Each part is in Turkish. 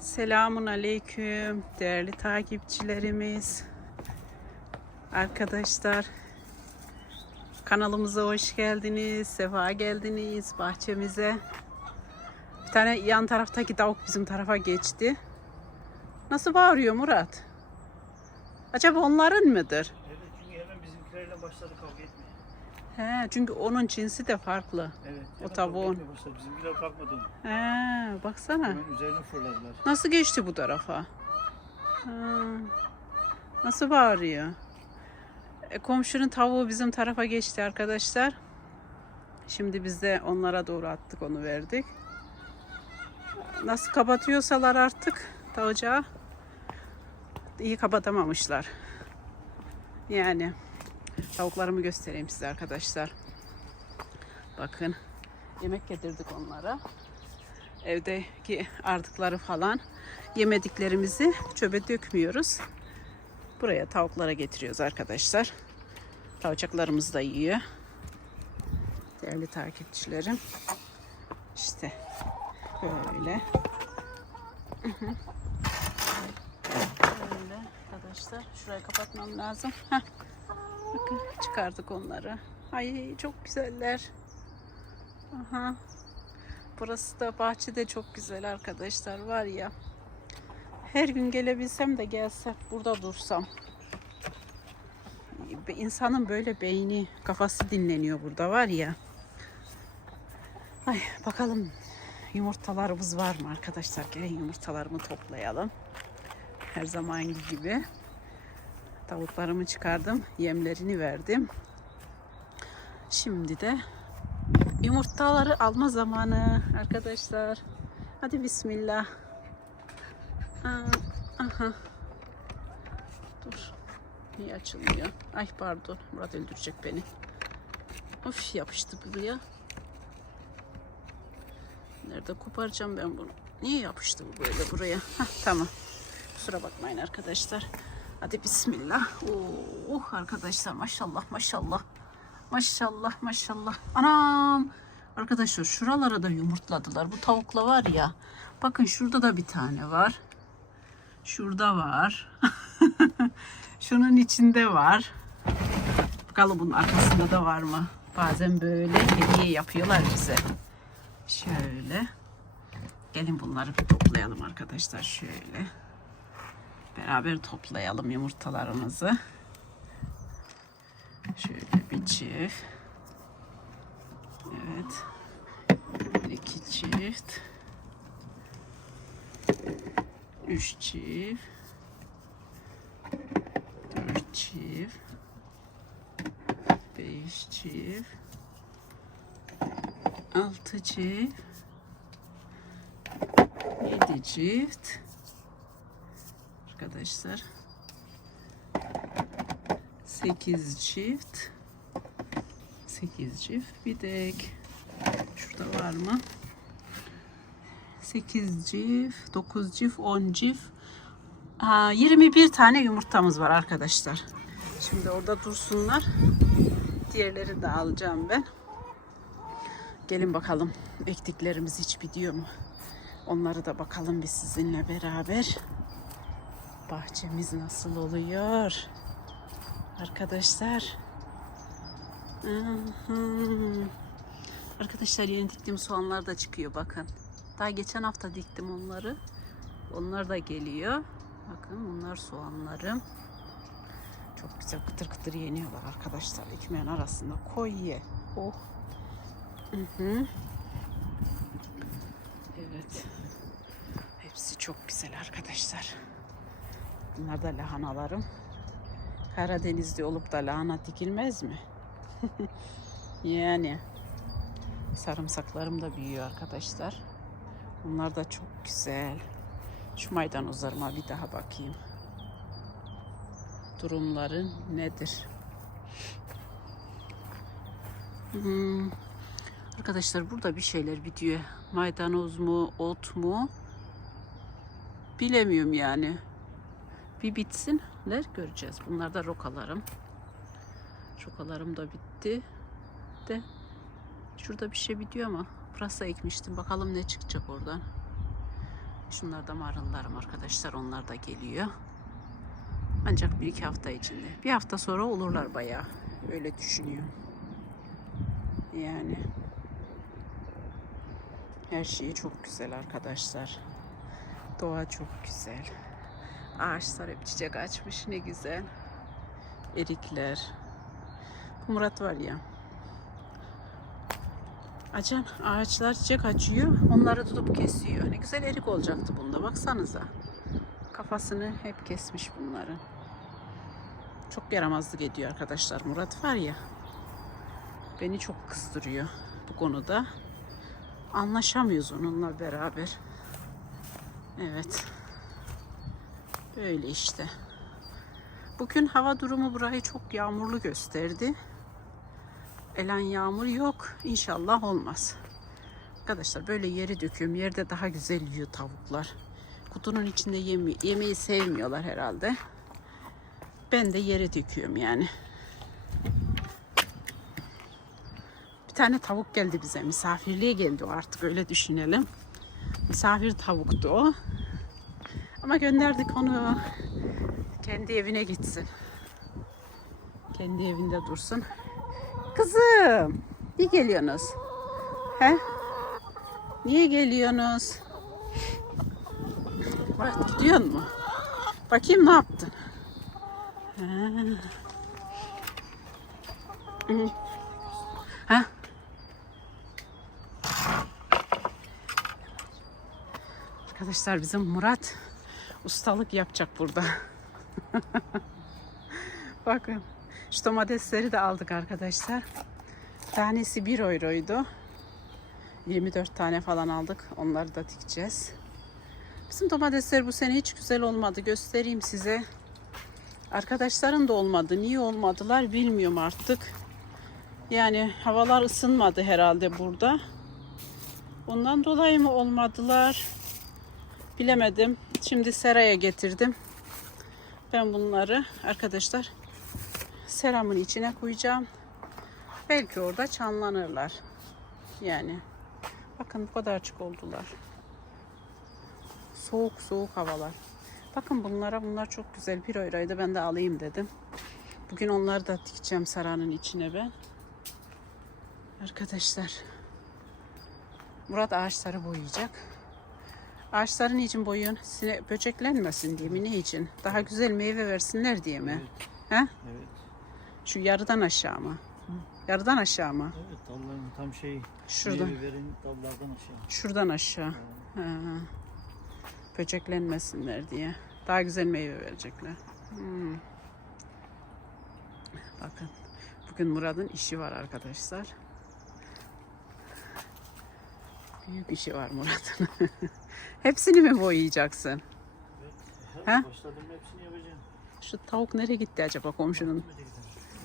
Selamun aleyküm değerli takipçilerimiz. Arkadaşlar kanalımıza hoş geldiniz. Sefa geldiniz bahçemize. Bir tane yan taraftaki tavuk bizim tarafa geçti. Nasıl bağırıyor Murat? Acaba onların mıdır? Evet çünkü hemen bizimkilerle başladı kavga etmeye. He, çünkü onun cinsi de farklı. Evet. O tavuğun. Bizimkiler kalkmadı. He, baksana. Hemen üzerine fırladılar. Nasıl geçti bu tarafa? Ha, nasıl bağırıyor? E, komşunun tavuğu bizim tarafa geçti arkadaşlar. Şimdi biz de onlara doğru attık onu verdik. Nasıl kapatıyorsalar artık tavacağı iyi kapatamamışlar. Yani tavuklarımı göstereyim size arkadaşlar. Bakın yemek getirdik onlara evdeki artıkları falan yemediklerimizi çöpe dökmüyoruz. Buraya tavuklara getiriyoruz arkadaşlar. Tavukçaklarımız da yiyor. Değerli takipçilerim. İşte böyle. Böyle arkadaşlar. Şurayı kapatmam lazım. Heh. Bakın çıkardık onları. Ay çok güzeller. Aha. Burası da bahçede çok güzel arkadaşlar var ya. Her gün gelebilsem de gelsem burada dursam. İnsanın böyle beyni kafası dinleniyor burada var ya. Ay bakalım yumurtalarımız var mı arkadaşlar? Gelin yumurtalarımı toplayalım. Her zaman gibi. Tavuklarımı çıkardım. Yemlerini verdim. Şimdi de Yumurtaları alma zamanı arkadaşlar. Hadi bismillah. Aa, aha. Dur. Niye açılmıyor? Ay pardon. Murat öldürecek beni. Of yapıştı buraya. Nerede koparacağım ben bunu? Niye yapıştı bu böyle buraya? Heh, tamam. Kusura bakmayın arkadaşlar. Hadi bismillah. Oh arkadaşlar maşallah maşallah. Maşallah maşallah. Anam. Arkadaşlar şuralara da yumurtladılar. Bu tavukla var ya. Bakın şurada da bir tane var. Şurada var. Şunun içinde var. Bakalım bunun arkasında da var mı? Bazen böyle hediye yapıyorlar bize. Şöyle. Gelin bunları bir toplayalım arkadaşlar. Şöyle. Beraber toplayalım yumurtalarımızı. Şöyle bir çift. Evet. iki çift. Üç çift. Dört çift. Beş çift. Altı çift. Yedi çift. Arkadaşlar. 8 çift. 8 çift bir dek şurada var mı? 8 çift 9 çift 10 çift. Aa, 21 tane yumurtamız var arkadaşlar. Şimdi orada dursunlar. Diğerleri de alacağım ben. Gelin bakalım. Ektiklerimiz hiç gidiyor mu? Onları da bakalım biz sizinle beraber bahçemiz nasıl oluyor Arkadaşlar. Arkadaşlar yeni diktiğim soğanlar da çıkıyor bakın. Daha geçen hafta diktim onları. Onlar da geliyor. Bakın bunlar soğanlarım. Çok güzel kıtır kıtır yeniyorlar arkadaşlar. Ekmeğin arasında koy ye. Oh. Hı hı. Evet. Hepsi çok güzel arkadaşlar. Bunlar da lahanalarım. Karadeniz'de olup da lahana dikilmez mi? yani sarımsaklarım da büyüyor arkadaşlar. Bunlar da çok güzel. Şu maydanozlarıma bir daha bakayım. Durumları nedir? Hmm. Arkadaşlar burada bir şeyler bitiyor. Maydanoz mu, ot mu? Bilemiyorum yani. Bir bitsinler göreceğiz. Bunlar da rokalarım. Rokalarım da bitti. De şurada bir şey bitiyor ama pırasa ekmiştim. Bakalım ne çıkacak oradan. Şunlar da marullarım arkadaşlar. Onlar da geliyor. Ancak bir iki hafta içinde. Bir hafta sonra olurlar bayağı. Öyle düşünüyorum. Yani her şey çok güzel arkadaşlar. Doğa çok güzel. Ağaçlar hep çiçek açmış ne güzel. Erikler. Murat var ya. Açan ağaçlar çiçek açıyor. Onları tutup kesiyor. Ne güzel erik olacaktı bunda. Baksanıza. Kafasını hep kesmiş bunların. Çok yaramazlık ediyor arkadaşlar. Murat var ya. Beni çok kızdırıyor bu konuda. Anlaşamıyoruz onunla beraber. Evet. Böyle işte. Bugün hava durumu burayı çok yağmurlu gösterdi. Elen yağmur yok. İnşallah olmaz. Arkadaşlar böyle yeri döküyorum. Yerde daha güzel yiyor tavuklar. Kutunun içinde yeme yemeği sevmiyorlar herhalde. Ben de yere döküyorum yani. Bir tane tavuk geldi bize. Misafirliğe geldi o artık öyle düşünelim. Misafir tavuktu o. Ama gönderdik onu. Kendi evine gitsin. Kendi evinde dursun. Kızım, niye geliyorsunuz? He? Niye geliyorsunuz? Bak gidiyor mu? Bakayım ne yaptın? Ha. Ha? Arkadaşlar bizim Murat ustalık yapacak burada. Bakın şu domatesleri de aldık arkadaşlar. Tanesi 1 euroydu. 24 tane falan aldık. Onları da dikeceğiz. Bizim domatesler bu sene hiç güzel olmadı. Göstereyim size. Arkadaşların da olmadı. Niye olmadılar bilmiyorum artık. Yani havalar ısınmadı herhalde burada. Ondan dolayı mı olmadılar? Bilemedim. Şimdi seraya getirdim. Ben bunları arkadaşlar seramın içine koyacağım. Belki orada çanlanırlar. Yani bakın bu kadar açık oldular. Soğuk soğuk havalar. Bakın bunlara bunlar çok güzel. Bir euroydu ben de alayım dedim. Bugün onları da dikeceğim saranın içine ben. Arkadaşlar. Murat ağaçları boyayacak. Ağaçların için boyuyorsun? Sine, böceklenmesin diye mi? Ne için? Daha güzel meyve versinler diye mi? He? Evet. Şu yarıdan aşağı mı? Yarıdan aşağı mı? Evet dalların tam şey. Şuradan. Meyve veren dallardan aşağı. Şuradan aşağı. Ha. Böceklenmesinler diye. Daha güzel meyve verecekler. Hmm. Bakın. Bugün Murat'ın işi var arkadaşlar. Büyük işi var Murat'ın. Hepsini mi boyayacaksın? Evet. Ha? Başladım hepsini yapacağım. Şu tavuk nereye gitti acaba komşunun?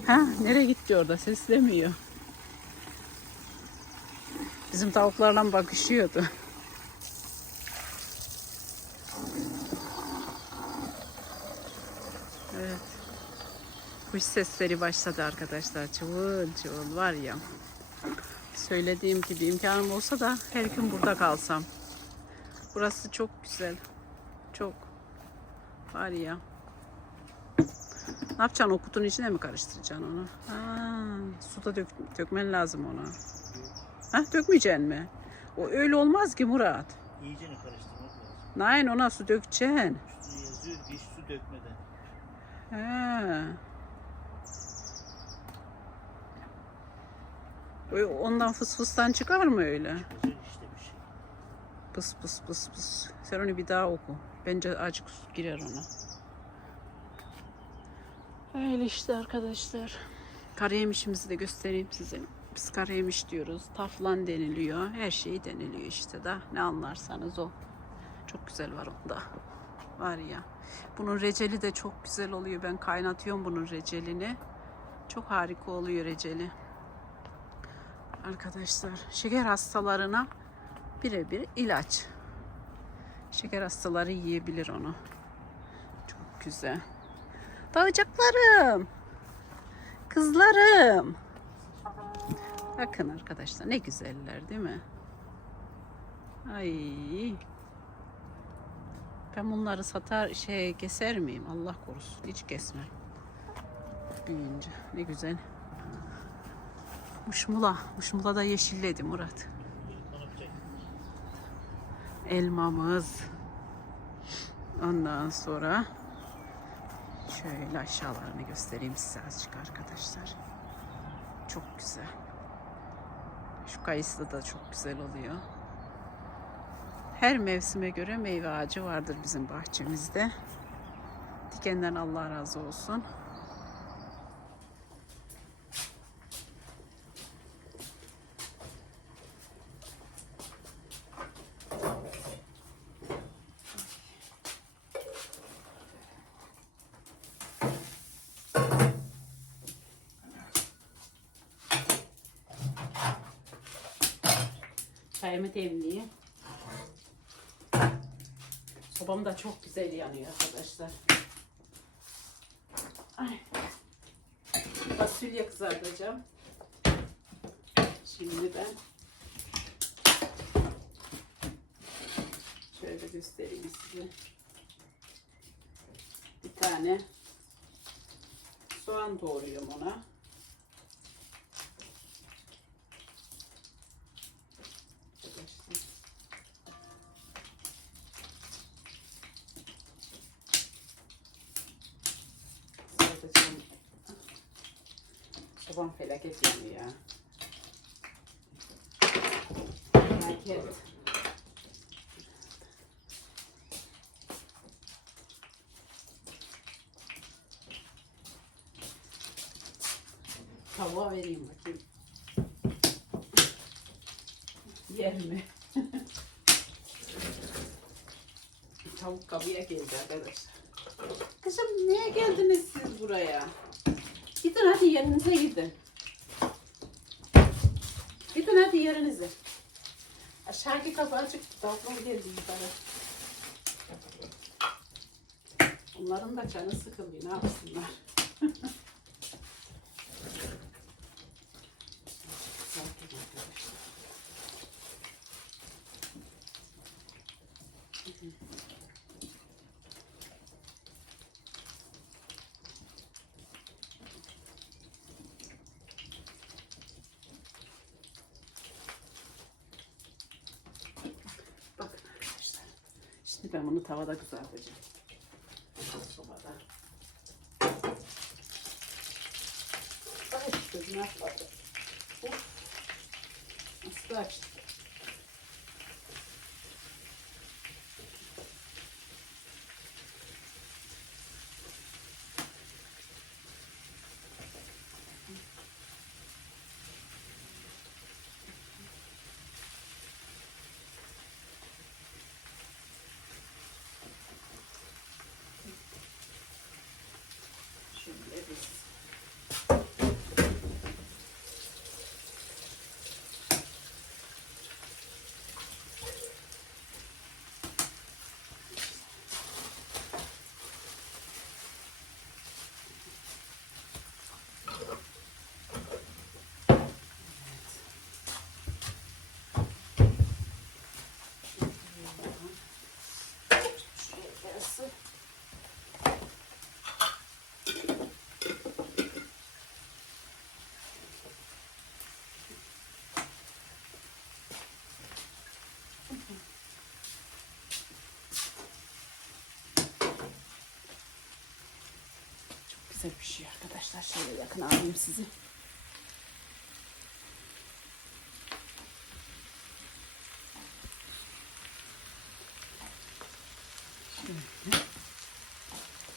Ha? Nereye gitti orada? Seslemiyor. Bizim tavuklarla bakışıyordu. Evet. Kuş sesleri başladı arkadaşlar. Çığıl çığıl var ya. Söylediğim gibi imkanım olsa da her gün burada kalsam. Burası çok güzel. Çok. Var ya. Ne yapacaksın o kutunun içine mi karıştıracaksın onu? Ha, suda dök, dökmen lazım onu. Ha, dökmeyeceksin mi? O öyle olmaz ki Murat. İyice karıştırmak lazım. Nein ona su dökeceksin. Üstüne yazıyor hiç su dökmeden. Ha. Ondan fıs fıstan çıkar mı öyle? Güzel işte bir şey. Pıs pıs pıs pıs. Sen onu bir daha oku. Bence acık girer ona. Öyle işte arkadaşlar. Karayemişimizi de göstereyim size. Biz karayemiş diyoruz. Taflan deniliyor. Her şey deniliyor işte da. Ne anlarsanız o. Çok güzel var onda. Var ya. Bunun receli de çok güzel oluyor. Ben kaynatıyorum bunun recelini. Çok harika oluyor receli. Arkadaşlar şeker hastalarına birebir ilaç. Şeker hastaları yiyebilir onu. Çok güzel. Dağıcaklarım. Kızlarım. Bakın arkadaşlar ne güzeller değil mi? Ay. Ben bunları satar şey keser miyim? Allah korusun. Hiç kesmem. Büyüyünce. Ne güzel. Muşmula. Muşmula da yeşilledi Murat. Elmamız. Ondan sonra şöyle aşağılarını göstereyim size azıcık arkadaşlar. Çok güzel. Şu kayısı da çok güzel oluyor. Her mevsime göre meyve ağacı vardır bizim bahçemizde. Dikenden Allah razı olsun. Çayımı demleyeyim. Sobam da çok güzel yanıyor arkadaşlar. Ay. Fasulye kızartacağım. Şimdi ben şöyle göstereyim size. Bir tane soğan doğruyorum ona. Arkadaşlar. Sadece Babam felaket yanıyor ya. Felaket. Tavuğa vereyim bakayım. Yer mi? Tavuk kabıya geldi arkadaşlar. Kızım niye geldiniz siz buraya? Gidin hadi yerinize gidin. Gidin hadi yerinize. Aşağıki kapı açık. Tavuklar geldi yukarı. Onların da canı sıkılıyor. Ne yapsınlar? Sakin arkadaşlar. Bakın arkadaşlar. Şimdi ben bunu tavada kızartacağım. Sobada. Ay gözüm atladı. Of. Nasıl açtı? Şöyle biz. Şuraya gelsin. Çok güzel şey arkadaşlar. Şöyle yakın alayım sizi.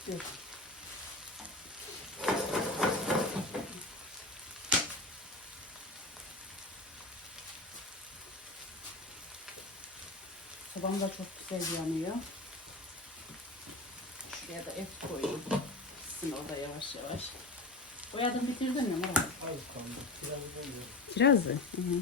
Şöyle. Da çok güzel yanıyor. Şuraya da et koyayım. Sizin orada yavaş yavaş. Boyadım bitirdin mi Murat? Az kaldı. Biraz da. Kiraz mı? Hı hı.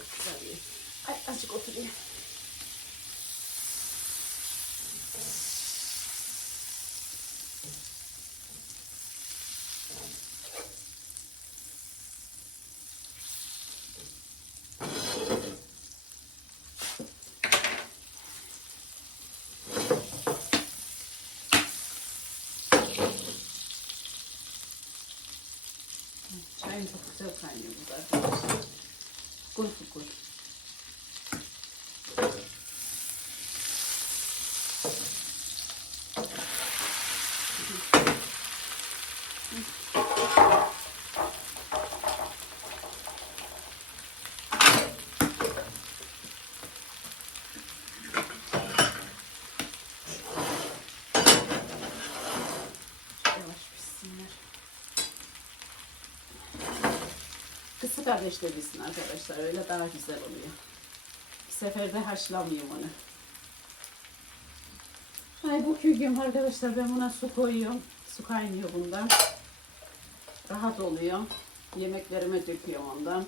고추장이 깔아지거든요. 자연스럽게 하려고 fukur. Yavaş Kısık ateşte pişsin arkadaşlar. Öyle daha güzel oluyor. Bir seferde haşlamıyorum onu. Ay bu kügüm arkadaşlar ben buna su koyuyorum. Su kaynıyor bundan. Rahat oluyor. Yemeklerime döküyorum ondan.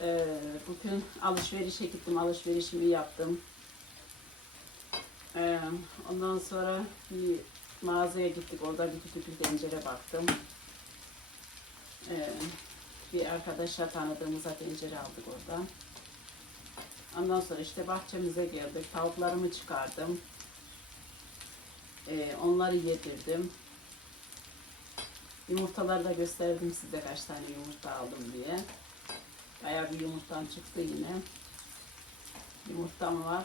Ee, bugün alışverişe gittim. Alışverişimi yaptım. Ee, ondan sonra bir mağazaya gittik. Orada bir küçük bir tencere baktım. Ee, bir arkadaşla tanıdığımıza tencere aldık oradan. Ondan sonra işte bahçemize geldik. Tavuklarımı çıkardım. Ee, onları yedirdim. Yumurtaları da gösterdim size kaç tane yumurta aldım diye. Bayağı bir yumurtam çıktı yine. Yumurtam var.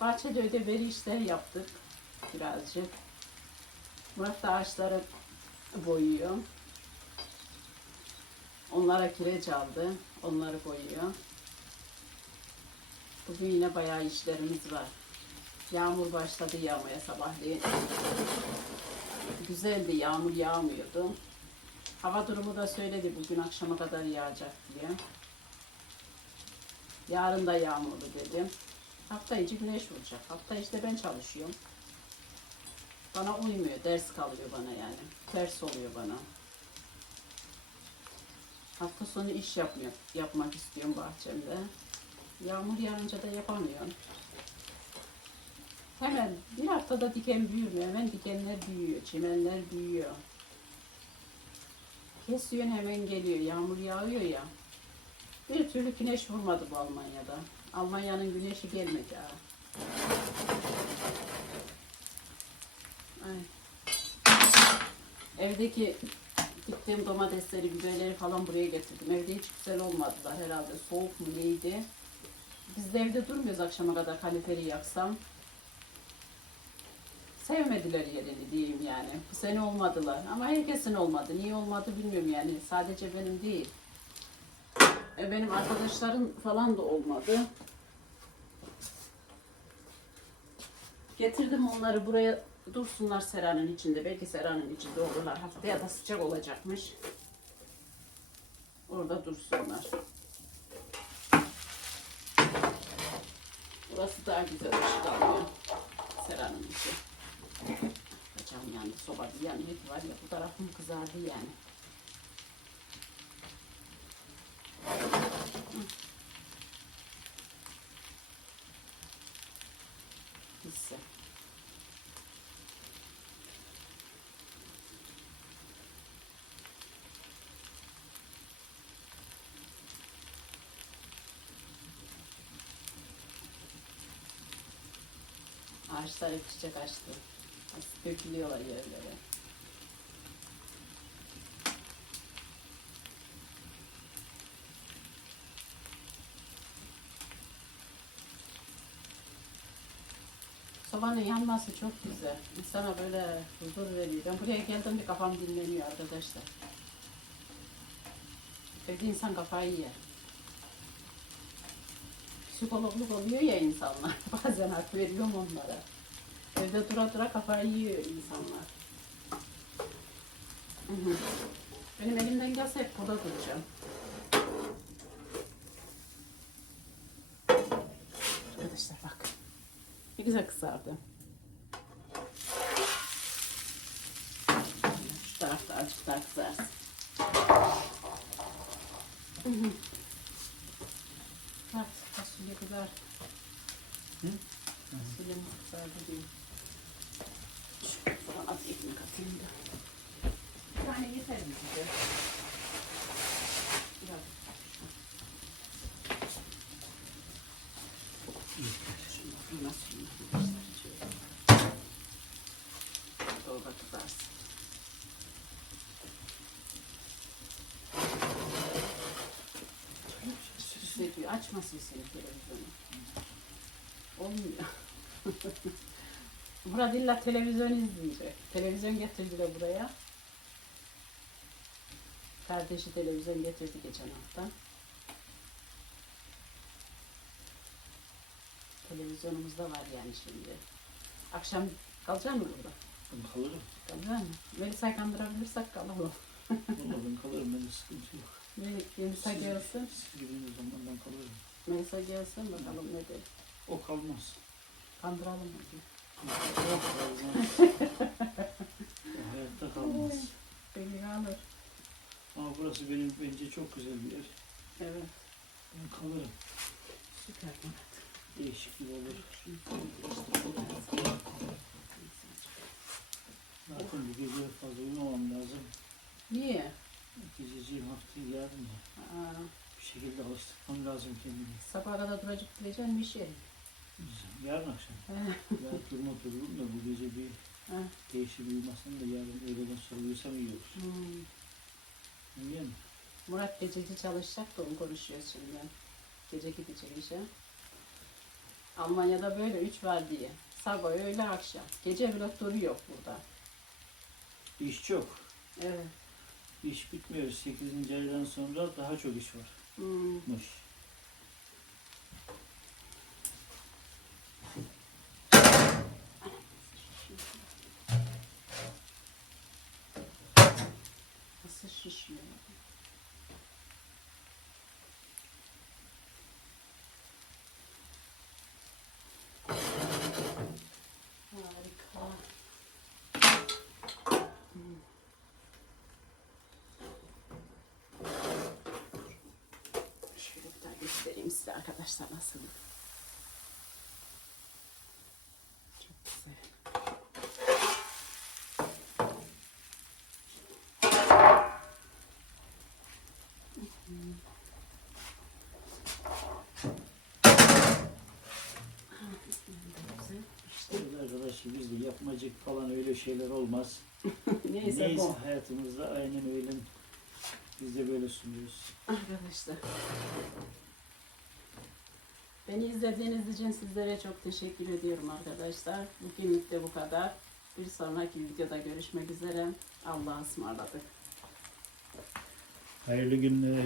Bahçede ödevleri işler yaptık birazcık. Murat da ağaçları boyuyor. Onlara kireç aldı. Onları boyuyor. Bugün yine bayağı işlerimiz var. Yağmur başladı yağmaya sabahleyin. Güzeldi, yağmur yağmıyordu. Hava durumu da söyledi bugün akşama kadar yağacak diye. Yarın da yağmurlu dedim. Hafta içi güneş olacak. Hafta işte ben çalışıyorum. Bana uymuyor. Ders kalıyor bana yani. Ters oluyor bana. Hafta sonu iş yapmıyor, yapmak istiyorum bahçemde. Yağmur yağınca da yapamıyorum. Hemen bir haftada diken büyümüyor. Hemen dikenler büyüyor. Çimenler büyüyor. Kesiyorsun hemen geliyor. Yağmur yağıyor ya. Bir türlü güneş vurmadı bu Almanya'da. Almanya'nın güneşi gelmedi ha. Ay. Evdeki diktiğim domatesleri, biberleri falan buraya getirdim. Evde hiç güzel olmadılar herhalde. Soğuk mu neydi? Biz de evde durmuyoruz akşama kadar kaliferi yaksam. Sevmediler yerini diyeyim yani. Bu sene olmadılar. Ama herkesin olmadı. Niye olmadı bilmiyorum yani. Sadece benim değil. E, benim arkadaşlarım falan da olmadı. Getirdim onları buraya dursunlar seranın içinde. Belki seranın içinde olurlar. Haftaya da sıcak olacakmış. Orada dursunlar. Burası daha güzel ışık alıyor. Seranın içi. Bacağım yandı, soba bir yanıyor ki var ya bu tarafım kızardı yani. Hisse. Ağaçlar hep çiçek açtı. Dökülüyorlar yerlere. Sobanın yanması çok güzel. İnsana böyle huzur veriyor. Ben buraya geldiğimde kafam dinleniyor arkadaşlar. Evde insan kafayı yer. Psikologluk oluyor ya insanlar. Bazen hak veriyorum onlara. Evde dura dura kafayı yiyor insanlar. Benim elimden gelse hep burada duracağım. Arkadaşlar bak. Ne güzel kızardı. Şu tarafta azıcık daha kızarsın. Bak fasulye kızar. Hı? Fasulye mi kızardı diyeyim. Şu falan az ekmek atayım da. Bir tane yeter mi size? Biraz. Şunu bakayım nasıl yiyeyim. Şöyle. Dolaba kızarsın. Açmasın seni televizyonu. Olmuyor. Murat illa televizyon izleyecek. Televizyon getirdiler buraya. Kardeşi televizyon getirdi geçen hafta. Televizyonumuz da var yani şimdi. Akşam kalacak mı burada? Ben kalırım. Kalacak mı? Melisa'yı kandırabilirsek kalalım. Valla ben kalırım. Benim sıkıntı yok. Mel- Melisa Siz- gelsin. Zaman ben kalırım. Melisa gelsin bakalım ne der. O kalmaz. Kandıralım hadi. O kalmaz. hayatta kalmaz. Peki kalır. Ama burası benim bence çok güzel bir yer. Evet. Ben kalırım. Süper Murat. Değişiklik olur. Zaten bu gece fazla uyumamam lazım. Niye? Gececiğim haftayı yarın ya. Aa, Bir şekilde alıştırmam lazım kendimi. sabaha kadar duracak diyeceğim bir şey. Yarın akşam. Ben durma dururum da bu gece bir Ha. değişik uyumasam da yarın öğleden sonra uyusam iyi olur. Hmm. Anlıyor musun? Murat gececi çalışacak da onu konuşuyoruz şimdi. Gece gidecek işe. Almanya'da böyle üç var diye. Sabah, öğle, akşam. Gece bile duruyor burada. İş çok. Evet. İş bitmiyor. 8. aydan sonra daha çok iş Hmm. varmış. Nasıl şişiyor? Harika. Hmm. Şöyle bir daha göstereyim size arkadaşlar nasıl. Çok güzel. Arkadaşlar bizde yapmacık falan öyle şeyler olmaz. neyse, Neyse bu. hayatımızda aynen öyle biz de böyle sunuyoruz. Arkadaşlar. Beni izlediğiniz için sizlere çok teşekkür ediyorum arkadaşlar. Bugünlük de bu kadar. Bir sonraki videoda görüşmek üzere. Allah'a ısmarladık. Hayırlı günler.